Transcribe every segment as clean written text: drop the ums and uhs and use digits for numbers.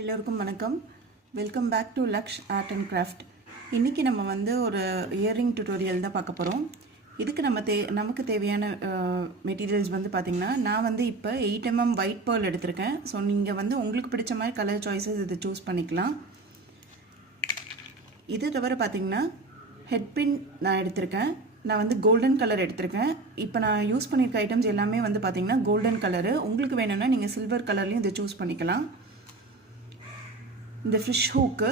எல்லோருக்கும் வணக்கம். Welcome back to Laksh art and craft. இன்றைக்கி நம்ம வந்து ஒரு இயரிங் டியூட்டோரியல் தான் பார்க்க போகிறோம். இதுக்கு நமக்கு தேவையான மெட்டீரியல்ஸ் வந்து பார்த்திங்கன்னா, நான் வந்து இப்போ 8mm ஒயிட் பேர்ல் எடுத்திருக்கேன். ஸோ நீங்கள் வந்து உங்களுக்கு பிடிச்ச மாதிரி கலர் சாய்ஸஸ் இதை சூஸ் பண்ணிக்கலாம். இது தவிர பார்த்திங்கன்னா ஹெட்பின் நான் எடுத்திருக்கேன். நான் வந்து கோல்டன் கலர் எடுத்திருக்கேன். இப்போ நான் யூஸ் பண்ணியிருக்க ஐட்டம்ஸ் எல்லாமே வந்து பார்த்திங்கன்னா கோல்டன் கலரு. உங்களுக்கு வேணும்னா நீங்கள் சில்வர் கலர்லேயும் இதை சூஸ் பண்ணிக்கலாம். இந்த ஃபிஷ் ஹூக்கு,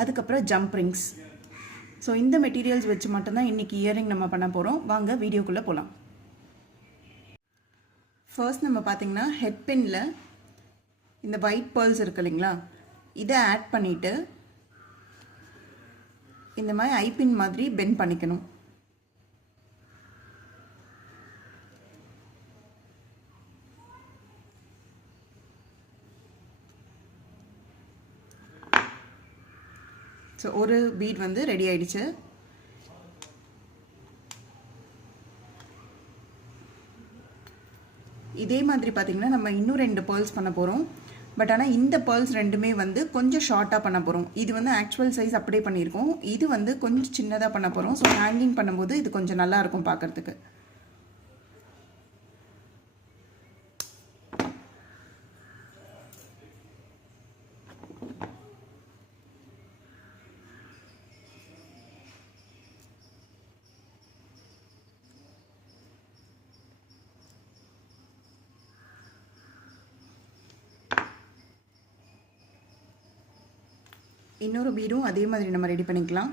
அதுக்கப்புறம் ஜம்ப் ரிங்ஸ். ஸோ இந்த மெட்டீரியல்ஸ் வச்சு மட்டும்தான் இன்றைக்கி இயரிங் நம்ம பண்ண போகிறோம். வாங்க வீடியோக்குள்ளே போகலாம். ஃபர்ஸ்ட் நம்ம பார்த்திங்கன்னா ஹெட்பின்னில் இந்த ஒயிட் பேர்ல்ஸ் இருக்கு இல்லைங்களா, இதை ஆட் பண்ணிவிட்டு இந்த மாதிரி ஐபின் மாதிரி பெண்ட் பண்ணிக்கணும். ஸோ ஒரு பீட் வந்து ரெடி ஆயிடுச்சு. இதே மாதிரி பார்த்திங்கன்னா நம்ம இன்னும் 2 பேர்ல்ஸ் பண்ண போகிறோம். பட் ஆனால் இந்த பேர்ல்ஸ் ரெண்டுமே வந்து கொஞ்சம் ஷார்ட்டாக பண்ண போகிறோம். இது வந்து ஆக்சுவல் சைஸ் அப்படியே பண்ணியிருக்கோம். இது வந்து கொஞ்சம் சின்னதாக பண்ண போகிறோம். ஸோ ஹேங்கிங் பண்ணும்போது இது கொஞ்சம் நல்லாயிருக்கும் பார்க்குறதுக்கு. இன்னொரு பீடும் அதே மாதிரி நம்ம ரெடி பண்ணிக்கலாம்.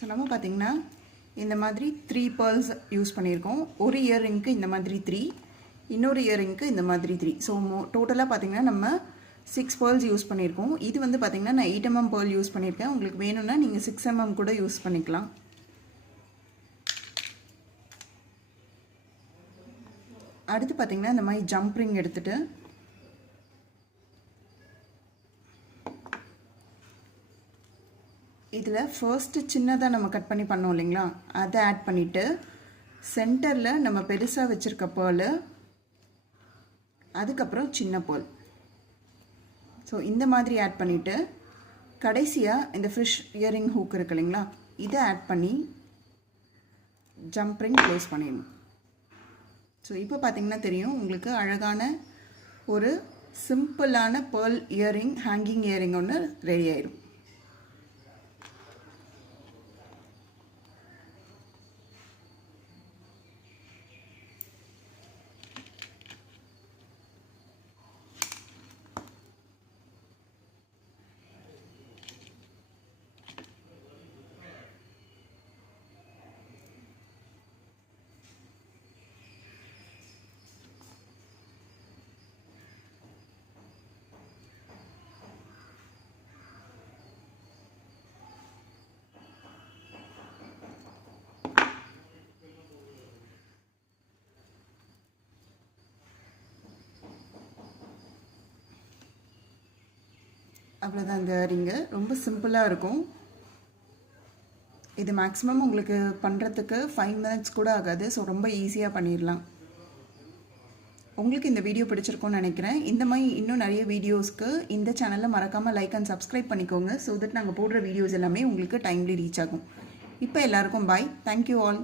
ஸோ நம்ம பார்த்திங்கன்னா இந்த மாதிரி 3 பேர்ல்ஸ் யூஸ் பண்ணியிருக்கோம். ஒரு இயரிங்க்கு இந்த மாதிரி 3, இன்னொரு இயரிங்க்கு இந்த மாதிரி 3. ஸோ டோட்டலாக பார்த்திங்கன்னா நம்ம 6 பேர்ல்ஸ் யூஸ் பண்ணியிருக்கோம். இது வந்து பார்த்திங்கன்னா நான் 8mm பேர்ல் யூஸ் பண்ணியிருக்கேன். உங்களுக்கு வேணும்னா நீங்கள் 6mm கூட யூஸ் பண்ணிக்கலாம். அடுத்து பார்த்திங்கன்னா இந்த மாதிரி ஜம்ப் ரிங் எடுத்துகிட்டு இதில் ஃபர்ஸ்ட்டு சின்னதாக நம்ம கட் பண்ணி பண்ணோம் இல்லைங்களா, அதை ஆட் பண்ணிவிட்டு சென்டரில் நம்ம பெருசாக வச்சுருக்க பேர்லு, அதுக்கப்புறம் சின்ன பேர்ல். ஸோ இந்த மாதிரி ஆட் பண்ணிவிட்டு கடைசியாக இந்த ஃபிஷ் இயரிங் ஹூக் இருக்கு இல்லைங்களா, இதை ஆட் பண்ணி ஜம்ப் ரிங் க்ளோஸ் பண்ணிடணும். ஸோ இப்போ பார்த்திங்கன்னா தெரியும் உங்களுக்கு அழகான ஒரு சிம்பிளான பேர்ல் இயரிங், ஹேங்கிங் இயரிங் ஒன்று ரெடி ஆயிடும். அவ்வளோதான். இந்த ரிங்கு ரொம்ப சிம்பிளாக இருக்கும். இது மேக்ஸிமம் உங்களுக்கு பண்ணுறதுக்கு 5 minutes கூட ஆகாது. ஸோ ரொம்ப ஈஸியாக பண்ணிடலாம். உங்களுக்கு இந்த வீடியோ பிடிச்சிருக்கும்னு நினைக்கிறேன். இந்த மாதிரி இன்னும் நிறைய வீடியோஸ்க்கு இந்த சேனலில் மறக்காமல் லைக் அண்ட் சப்ஸ்கிரைப் பண்ணிக்கோங்க. ஸோ தட் நாங்கள் போடுற வீடியோஸ் எல்லாமே உங்களுக்கு டைம்லி ரீச் ஆகும். இப்போ எல்லாருக்கும் பாய். Thank you all.